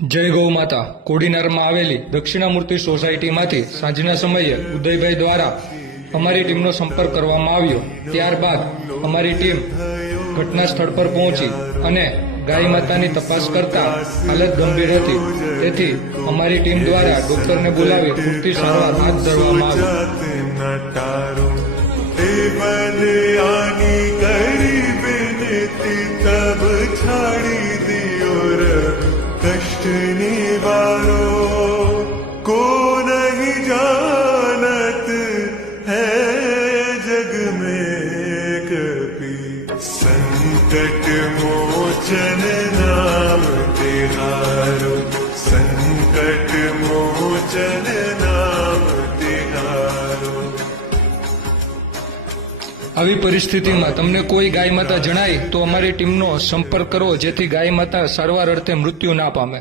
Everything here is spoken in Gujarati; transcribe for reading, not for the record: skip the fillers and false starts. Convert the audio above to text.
જય ગૌ માતા. કોડીનારમાં આવેલી દક્ષિણામૂર્તિ સોસાયટીમાંથી સાંજના સમયે ઉદયભાઈ દ્વારા અમારી ટીમનો સંપર્ક કરવામાં આવ્યો. ત્યારબાદ અમારી ટીમ ઘટના સ્થળ પર પહોંચી અને ગાય માતાની તપાસ કરતા હાલત ગંભીર હતી. તેથી અમારી ટીમ દ્વારા ડોક્ટરને બોલાવી પૂરતી સારવાર હાથ ધરવામાં कष्ट निवारो को नहीं जानत है जग में कभी संकट मोचन नाम तिहारो संकट मोचन नाम तिहारो। આવી પરિસ્થિતિમાં તમને કોઈ ગાય માતા જણાય તો અમારી ટીમનો સંપર્ક કરો, જેથી ગાય માતા સારવાર અર્થે મૃત્યુ ના પામે.